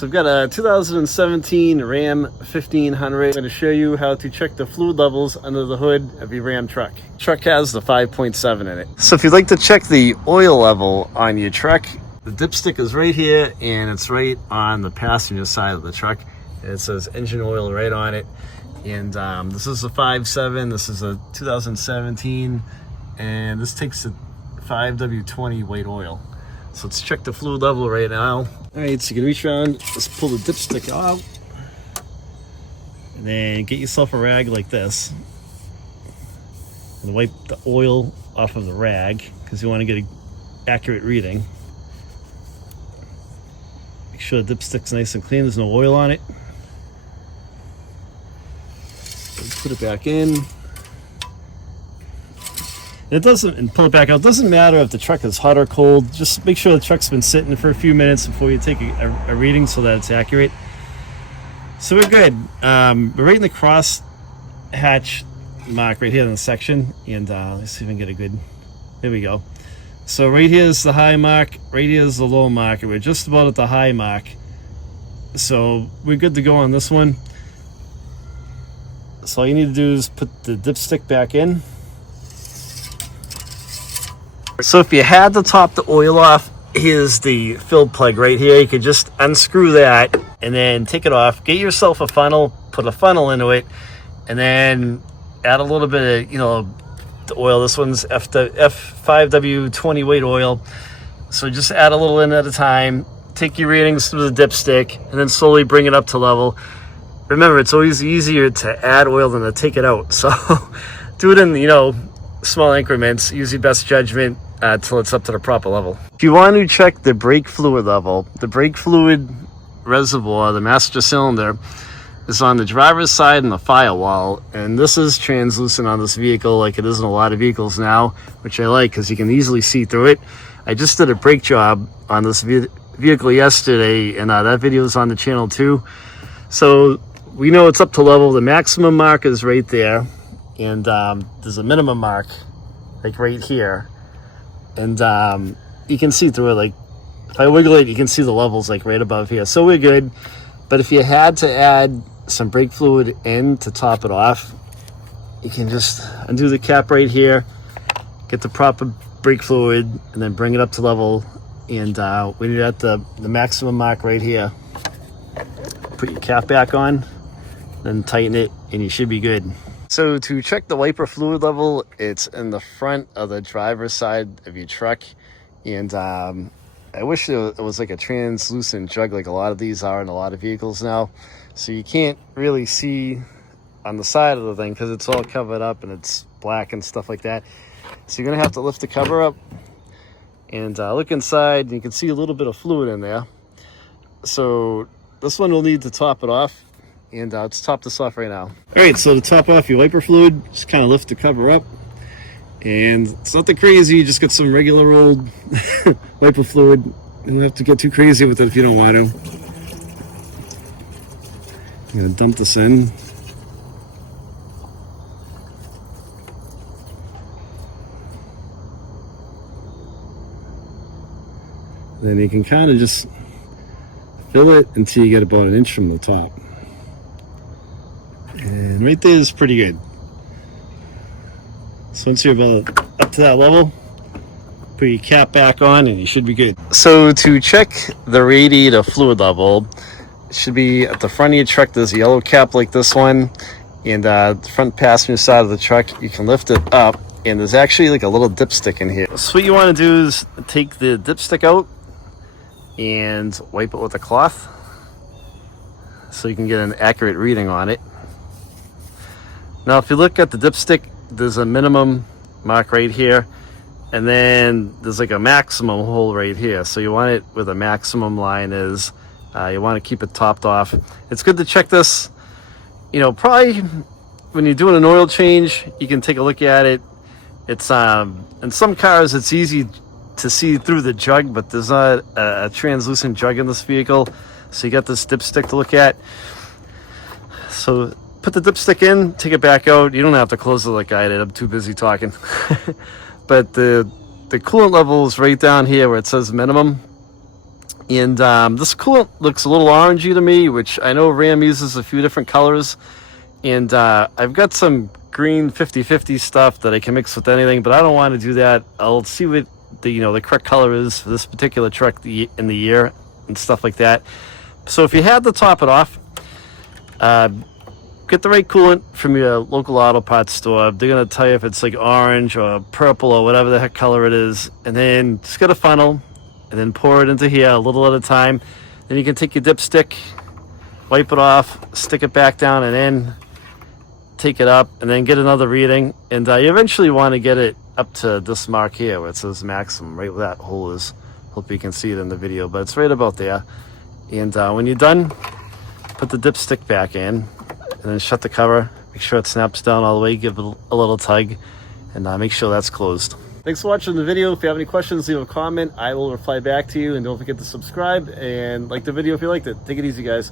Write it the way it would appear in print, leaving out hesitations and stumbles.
So we've got a 2017 Ram 1500. I'm going to show you how to check the fluid levels under the hood of your Ram truck. Truck has the 5.7 in it. So if you'd like to check the oil level on your truck, the dipstick is right here and it's right on the passenger side of the truck. It says engine oil right on it. And this is a 5.7, this is a 2017, and this takes a 5W20 weight oil. So let's check the fluid level right now. All right, so you can reach around, just pull the dipstick out, and then get yourself a rag like this, and wipe the oil off of the rag, because you want to get an accurate reading. Make sure the dipstick's nice and clean, there's no oil on it. Put it back in. It doesn't, and pull it back out. It doesn't matter if the truck is hot or cold. Just make sure the truck's been sitting for a few minutes before you take a reading so that it's accurate. So we're good. We're right in the cross hatch mark right here in the section. And let's see if I can get a good, there we go. So right here is the high mark, right here is the low mark. We're just about at the high mark. So we're good to go on this one. So all you need to do is put the dipstick back in. So if you had to top the oil off, here's the fill plug right here. You could just unscrew that and then take it off. Get yourself a funnel, put a funnel into it, and then add a little bit of, the oil. This one's F5W20 weight oil. So just add a little in at a time. Take your readings through the dipstick and then slowly bring it up to level. Remember, it's always easier to add oil than to take it out. So do it in, small increments. Use your best judgment till it's up to the proper level. If you want to check the brake fluid level, the brake fluid reservoir, the master cylinder, is on the driver's side and the firewall. And this is translucent on this vehicle like it is in a lot of vehicles now, which I like because you can easily see through it. I just did a brake job on this vehicle yesterday, and that video is on the channel too. So we know it's up to level. The maximum mark is right there, and there's a minimum mark like right here, and you can see through it. Like if I wiggle it, you can see the levels like right above here. So we're good. But if you had to add some brake fluid in to top it off, you can just undo the cap right here, get the proper brake fluid, and then bring it up to level. And we need at the maximum mark right here. Put your cap back on, then tighten it, and you should be good. So to check the wiper fluid level, it's in the front of the driver's side of your truck. And I wish it was like a translucent jug like a lot of these are in a lot of vehicles now. So you can't really see on the side of the thing because it's all covered up and it's black and stuff like that. So you're gonna have to lift the cover up and look inside, and you can see a little bit of fluid in there. So this one will need to top it off, and let's top this off right now. All right, so to top off your wiper fluid, just kind of lift the cover up, and it's nothing crazy. You just get some regular old wiper fluid. You don't have to get too crazy with it if you don't want to. I'm gonna dump this in. Then you can kind of just fill it until you get about an inch from the top. And right there is pretty good. So once you're about up to that level, put your cap back on and you should be good. So to check the radiator fluid level, it should be at the front of your truck. There's a yellow cap like this one, and the front passenger side of the truck, you can lift it up, and there's actually like a little dipstick in here. So what you want to do is take the dipstick out and wipe it with a cloth so you can get an accurate reading on it. Now if you look at the dipstick, there's a minimum mark right here, and then there's like a maximum hole right here. So you want it where the maximum line is. You want to keep it topped off. It's good to check this, probably when you're doing an oil change, you can take a look at it. It's in some cars it's easy to see through the jug, but there's not a translucent jug in this vehicle, so you got this dipstick to look at. So put the dipstick in, take it back out. You don't have to close it like I did, I'm too busy talking. But the coolant level is right down here where it says minimum, And this coolant looks a little orangey to me, which I know Ram uses a few different colors. And I've got some green 50-50 stuff that I can mix with anything, but I don't want to do that. I'll see what the correct color is for this particular truck in the year and stuff like that. So if you had to top it off, get the right coolant from your local auto parts store. They're going to tell you if it's like orange or purple or whatever the heck color it is. And then just get a funnel and then pour it into here a little at a time. Then you can take your dipstick, wipe it off, stick it back down, and then take it up and then get another reading. And you eventually want to get it up to this mark here where it says maximum, right where that hole is. Hope you can see it in the video, but it's right about there. And when you're done, put the dipstick back in and then shut the cover. Make sure it snaps down all the way, give it a little tug, and make sure that's closed. Thanks for watching the video. If you have any questions, leave a comment. I will reply back to you, and don't forget to subscribe and like the video if you liked it. Take it easy, guys.